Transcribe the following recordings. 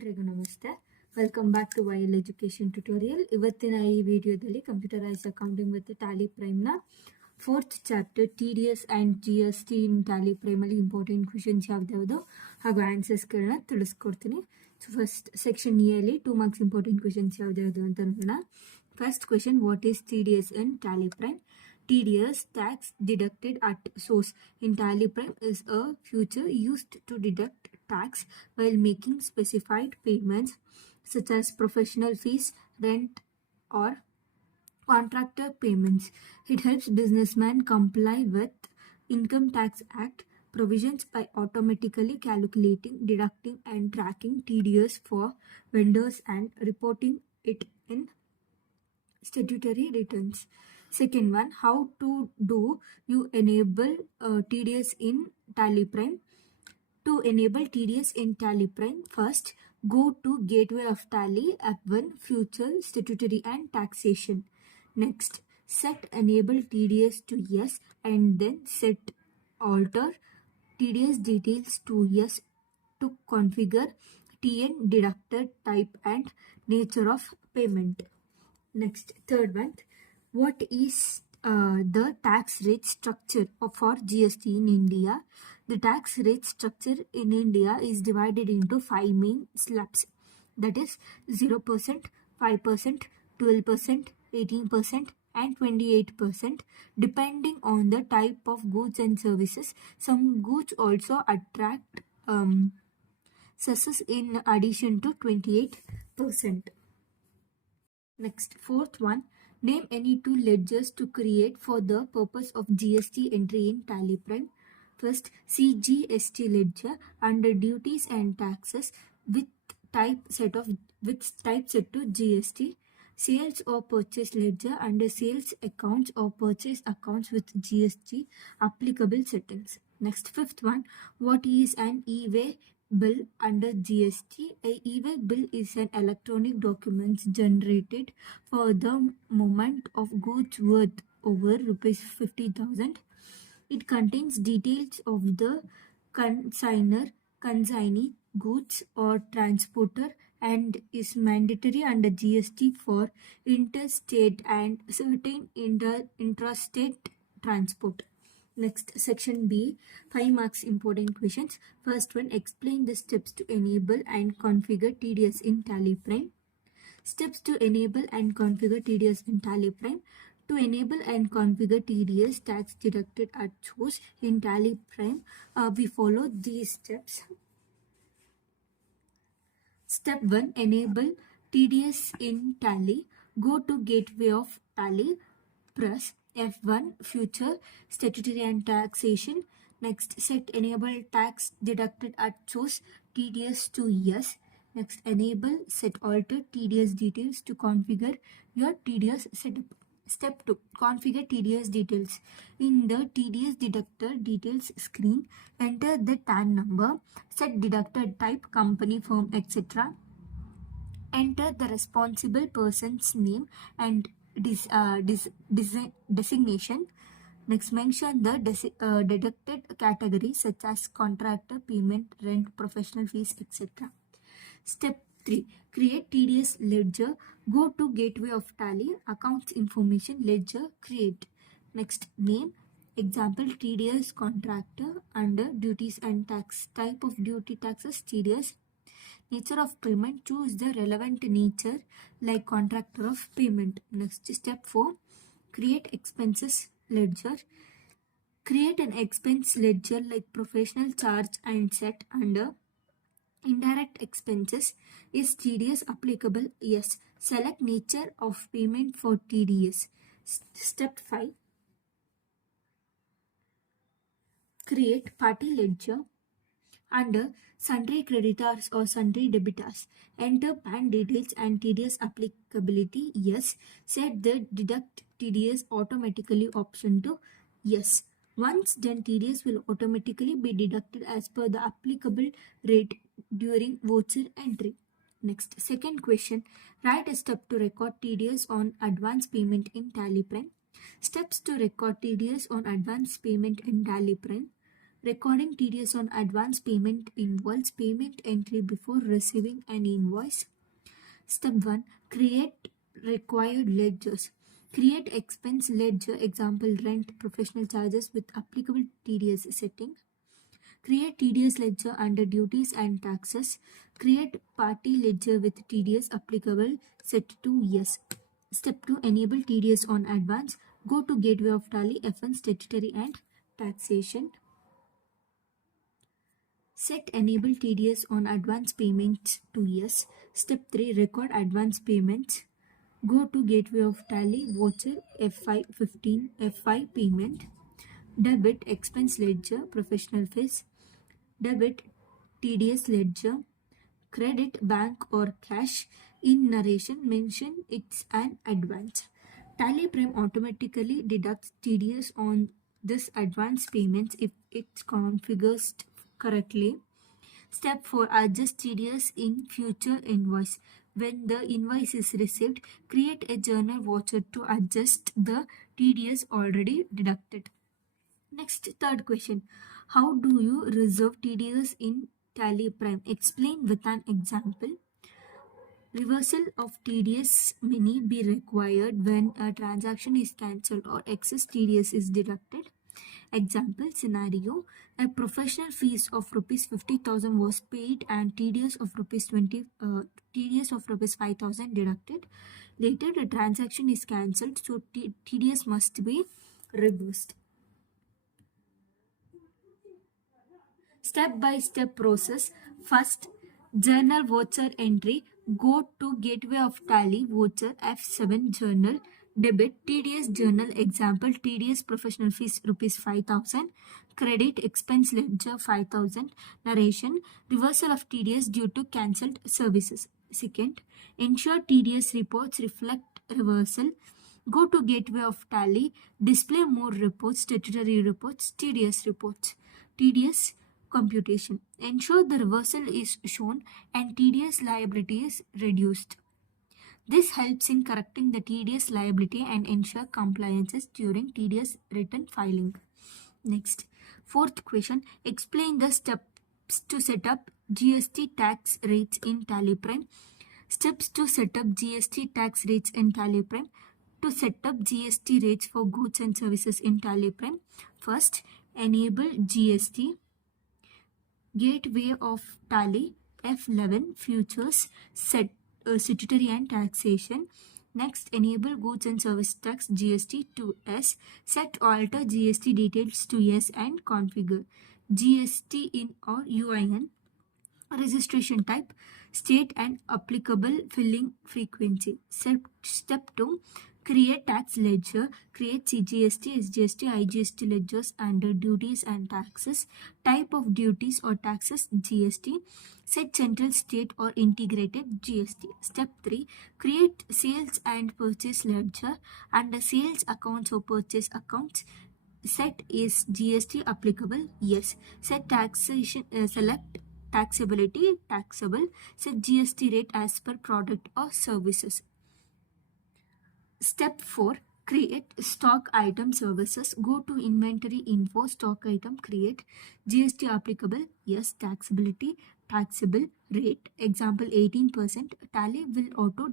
ಎಲ್ರಿಗೂ ನಮಸ್ತೆ. Welcome back to Y L education tutorial. ಇವತ್ತಿನ ಈ ವಿಡಿಯೋದಲ್ಲಿ ಕಂಪ್ಯೂಟರೈಸ್ ಅಕೌಂಟಿಂಗ್ ವಿತ್ ಟ್ಯಾಲಿ ಪ್ರೈಮ್ನ fourth chapter TDS and GST in Tally ಪ್ರೈಮಲ್ಲಿ ಇಂಪಾರ್ಟೆಂಟ್ ಕ್ವೆಶನ್ಸ್ ಯಾವ್ದು ಹಾಗೂ ಆನ್ಸರ್ಸ್ಗಳನ್ನ ತಿಳಿಸ್ಕೊಡ್ತೀನಿ. ಸೊ ಫಸ್ಟ್ ಸೆಕ್ಷನ್ ಎಲ್ಲಿ 2 ಮಾರ್ಕ್ಸ್ ಇಂಪಾರ್ಟೆಂಟ್ ಕ್ವೆಶನ್ಸ್ ಯಾವ್ದು ಅಂತ ನೋಡೋಣ. First question, what is TDS in Tally prime? TDS, tax deducted at source in Tally Prime, is a feature used to deduct tax while making specified payments such as professional fees, rent, or contractor payments. It helps businessmen comply with Income Tax Act provisions by automatically calculating, deducting, and tracking TDS for vendors and reporting it in statutory returns. Second one, how do you enable TDS in Tally Prime? To enable TDS in Tally Prime, first go to Gateway of Tally, F1, Future, Statutory and Taxation. Next, set Enable TDS to Yes and then set Alter TDS details to Yes to configure TN deducted type and nature of payment. Next, third one, what is the tax rate structure for GST in India? The tax rate structure in India is divided into 5 main slabs, that is 0%, 5%, 12%, 18%, and 28%, depending on the type of goods and services. Some goods also attract cesses in addition to 28%. Next, fourth one, name any two ledgers to create for the purpose of GST entry in Tally Prime. First, CGST ledger under duties and taxes with type set to GST. Sales or purchase ledger under sales accounts or purchase accounts with GST applicable settings. Next, fifth one, what is an e-way bill under GST? A e-way bill is an electronic document generated for the movement of goods worth over rupees 50,000. It contains details of the consignee, goods or transporter, and is mandatory under GST for interstate and certain intrastate transport. Next, section B, 5 marks important questions. First one, explain the steps to enable and configure TDS in Tally Prime. Steps to enable and configure TDS in Tally Prime. To enable and configure TDS, tax deducted at source in Tally Prime, we follow these steps. Step 1, enable TDS in Tally. Go to Gateway of Tally, press F1, Future, Statutory and Taxation. Next, set Enable Tax Deducted at Source TDS to Yes. Next, enable Set Alter TDS details to configure your TDS setup. Step 2, configure TDS details. In the TDS deductor details screen, enter the TAN number, set deducted type, company, firm, etc. Enter the responsible person's name and designation. Next, mention the deducted category such as contractor, payment, rent, professional fees, etc. Step 3, create TDS ledger. Go to Gateway of Tally, accounts information, ledger, create. Next, name, example TDS contractor under duties and tax. Type of duty taxes TDS. Nature of payment, choose the relevant nature like contractor of payment. Next, step 4, create expenses ledger. Create an expense ledger like professional charge and set under indirect expenses. Is TDS applicable? Yes. Select nature of payment for TDS. Step 5, create party ledger. Under sundry creditors or sundry debitors, enter PAN details and TDS applicability. Yes. Set the deduct TDS automatically option to yes. Once done, TDS will automatically be deducted as per the applicable rate during voucher entry. Next, second question, write a step to record TDS on advance payment in Tally Prime. Steps to record TDS on advance payment in Tally Prime. Recording TDS on advance payment involves payment entry before receiving an invoice. Step 1. Create required ledgers. Create expense ledger, example rent, professional charges with applicable TDS setting. Create TDS ledger under duties and taxes. Create party ledger with TDS applicable set to yes. Step 2. Enable TDS on advance. Go to Gateway of Tally, FN statutory and taxation. Set enable TDS on advance payments to yes. Step 3. Record advance payments. Go to Gateway of Tally, voucher F5 15 F5 payment. Debit expense ledger, professional fees. Debit TDS ledger. Credit bank or cash. In narration, mention it's an advance. Tally Prime automatically deducts TDS on this advance payments if it's configured correctly. Step 4. Adjust TDS in future invoice. When the invoice is received, create a journal voucher to adjust the TDS already deducted. Next, third question. How do you reserve TDS in Tally Prime? Explain with an example. Reversal of TDS may be required when a transaction is cancelled or excess TDS is deducted. Example scenario: a professional fees of rupees 50,000 was paid and TDS of rupees 5,000 deducted. Later, the transaction is cancelled, so TDS must be reversed. Step-by-step process. First, journal voucher entry. Go to Gateway of Tally, voucher F7 journal. Debit TDS journal, example TDS professional fees rupees 5,000. Credit expense ledger 5,000. Narration: reversal of TDS due to cancelled services. Second, ensure TDS reports reflect reversal. Go to Gateway of Tally, display more reports, statutory reports, TDS reports. TDS computation. Ensure the reversal is shown and TDS liability is reduced. This helps in correcting the TDS liability and ensure compliances during TDS return filing. Next, fourth question. Explain the steps to set up GST tax rates in Tally Prime. Steps to set up GST tax rates in Tally Prime. To set up GST rates for goods and services in Tally Prime. First, enable GST. Gateway of Tally F11 futures set statutory and taxation. Next, enable goods and service tax GST to S. Set alter GST details to yes and configure GST in or UIN. Registration type, state and applicable filling frequency. Step 2. Create tax ledger. Create CGST, SGST, IGST ledgers under duties and taxes. Type of duties or taxes GST. Set central, state or integrated GST. Step 3. Create sales and purchase ledger. Under sales accounts or purchase accounts, set is GST applicable? Yes. Set taxation, select taxability, taxable. Set GST rate as per product or services. Step 4. Create stock item services. Go to inventory info, stock item, create GST applicable? Yes. Taxability, taxable rate, example 18%. Tally will auto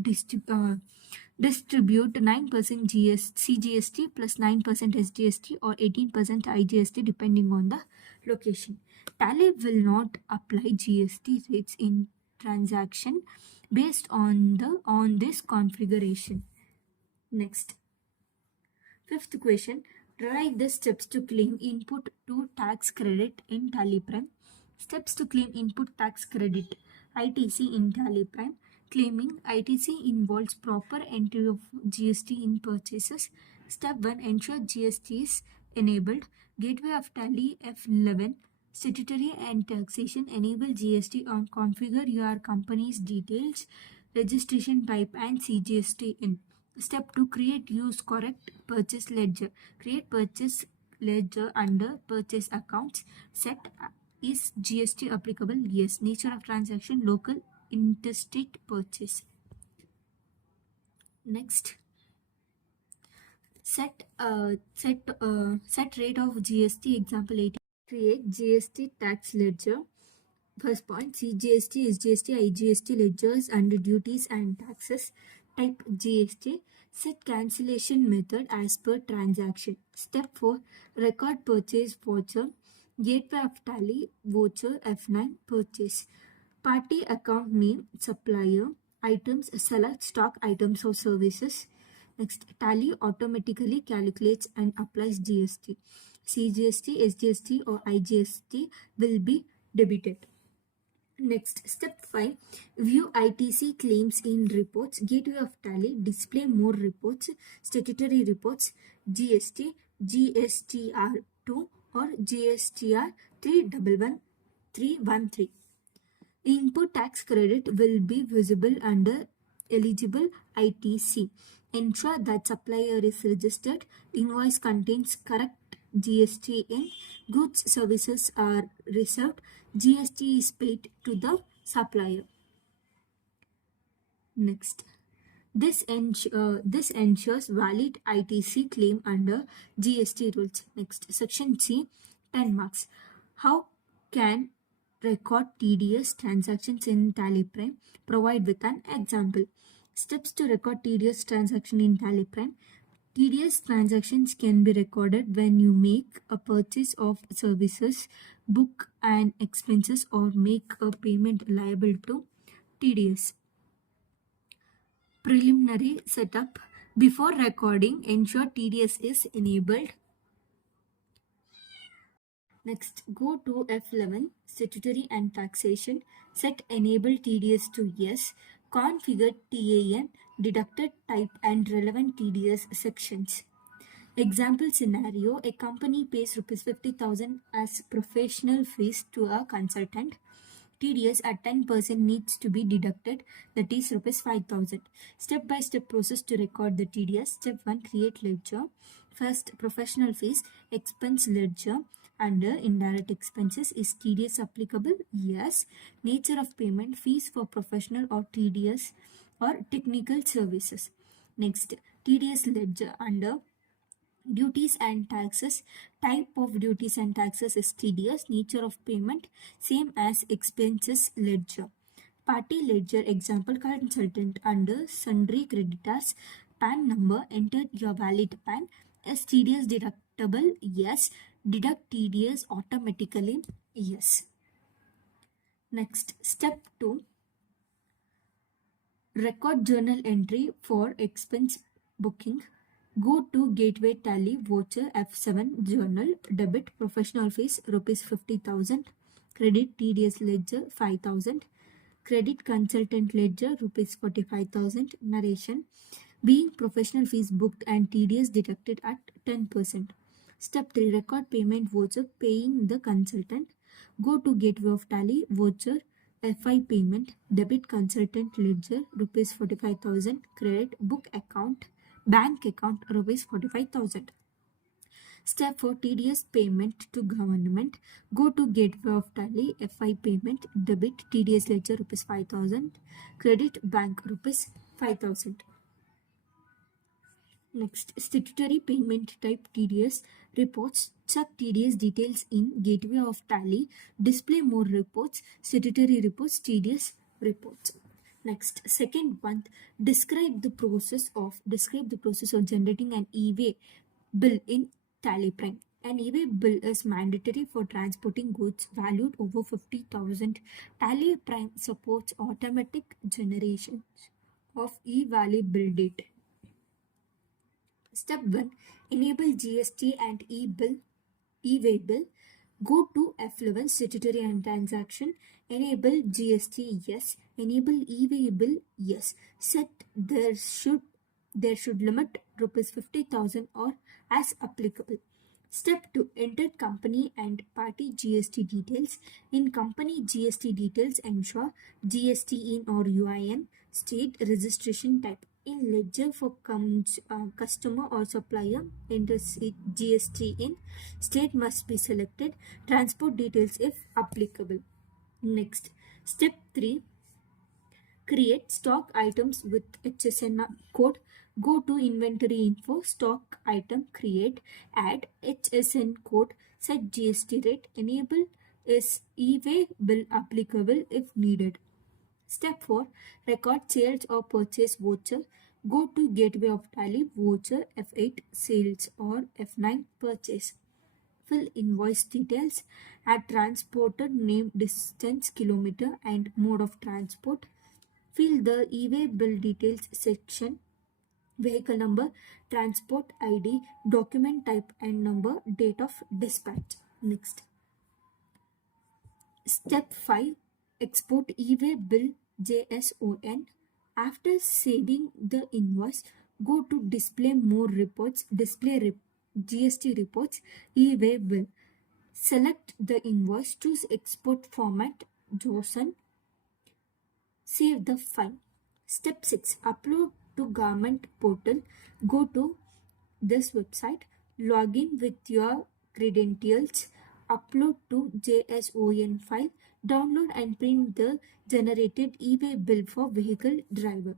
distribute 9% CGST plus 9% SGST or 18% IGST depending on the location. Tally will not apply GST rates in transaction based on this configuration. Next, fifth question. Write the steps to claim input to tax credit in Tally Prime. Steps to claim input tax credit ITC in Tally Prime. Claiming ITC involves proper entry of GST in purchases. Step 1. Ensure GST is enabled. Gateway of Tally F11. Statutory and taxation. Enable GST on configure your company's details, registration type and CGST in. Step 2. Create use correct purchase ledger. Create purchase ledger under purchase accounts. Set is GST applicable? Yes. Nature of transaction, local, interstate purchase. Next, set rate of GST, example 18. create GST tax ledger. First point, CGST, SGST, IGST ledgers under duties and taxes. Type GST. Set cancellation method as per transaction. Step 4, record purchase voucher. Gateway of tally, voucher F9, purchase. Party account name, supplier. Items, select stock items or services. Next, tally automatically calculates and applies GST. CGST, SGST or IGST will be debited. Next, step 5, view ITC claims in reports. Gateway of tally, display more reports, statutory reports, GST, GSTR2 or GSTR 311313. Input tax credit will be visible under eligible ITC. Ensure that supplier is registered. Invoice contains correct GST in. Goods services are reserved. GST is paid to the supplier. Next. This ensures valid ITC claim under GST rules. Next, section C, 10 marks. How can record TDS transactions in Tally Prime? Provide with an example. Steps to record TDS transaction in Tally Prime. TDS transactions can be recorded when you make a purchase of services, book an expenses, or make a payment liable to TDS. Preliminary setup. Before recording, ensure TDS is enabled. Next, go to F11, Statutory and Taxation. Set Enable TDS to Yes. Configure TAN, Deducted Type and Relevant TDS sections. Example scenario, a company pays Rs 50,000 as professional fees to a consultant. TDS at 10% needs to be deducted, that is Rs 5,000. Step-by-step process to record the TDS. Step 1, create ledger. First, professional fees, expense ledger. Under indirect expenses, is TDS applicable? Yes. Nature of payment, fees for professional or TDS or technical services. Next, TDS ledger. Under duties and taxes, type of duties and taxes is TDS. Nature of payment, same as expenses ledger. Party ledger, example consultant. Under sundry creditors, PAN number, enter your valid PAN. Is TDS deductible? Yes. Deduct TDS automatically? Yes. Next, step 2, record journal entry for expense booking. Go to Gateway Tally, voucher F7, journal, debit professional fees Rs 50,000, credit TDS ledger 5,000, credit consultant ledger Rs 45,000, narration. Being professional fees booked and TDS deducted at 10%. Step 3, record payment voucher paying the consultant. Go to Gateway of Tally, voucher FI payment, debit consultant ledger Rs 45,000, credit book account, bank account Rs 45,000. Step 4, TDS payment to government. Go to Gateway of Tally, FI payment, debit TDS ledger Rs 5,000, credit bank Rs 5,000. Next, statutory payment type TDS reports. Check TDS details in Gateway of Tally. Display more reports, statutory reports, TDS reports. Next, second one, describe the process of generating an e-way bill in Tally Prime. An e-way bill is mandatory for transporting goods valued over 50,000. Tally Prime supports automatic generation of e-valley bill date. Step 1, enable GST and e-way bill. Go to F11, statutory and transaction. Enable GST, yes. Enable e-way bill, yes. Set there should limit Rs 50,000 or as applicable. Step 2, enter company and party GST details. In company GST details, ensure GST in or UIN, state, registration type. In ledger for customer or supplier, enter GST in. State must be selected. Transport details if applicable. Next, step 3, create stock items with HSN code. Go to inventory info, stock item, create, add HSN code, Set GST rate. Enable is e-way bill applicable if needed. Step 4. Record sales or purchase voucher. Go to Gateway of Tally, voucher, F8 sales or F9 purchase. Fill invoice details. Add transporter name, distance, kilometer and mode of transport. Fill the e-way bill details section. Vehicle number, transport ID, document type and number, date of dispatch. Next. Step 5. Export e-way bill JSON. After saving the invoice, go to display more reports, GST reports, e-way bill. Select the invoice, choose export format, JSON, save the file. Step 6. Upload to garment portal. Go to this website, log in with your credentials, upload to JSON file, download and print the generated e-way bill for vehicle driver.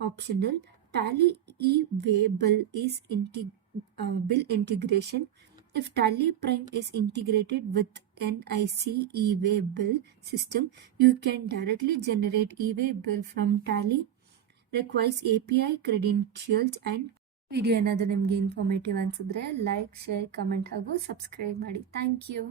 Optional, Tally e-way bill is bill integration. If Tally Prime is integrated with NIC e-way bill system, you can directly generate e-way bill from Tally. Requires API credentials and video ಏನಾದರೂ ನಿಮಗೆ informative ಅನಿಸಿದ್ರೆ like share comment ಹಾಗೂ subscribe ಮಾಡಿ. Thank you.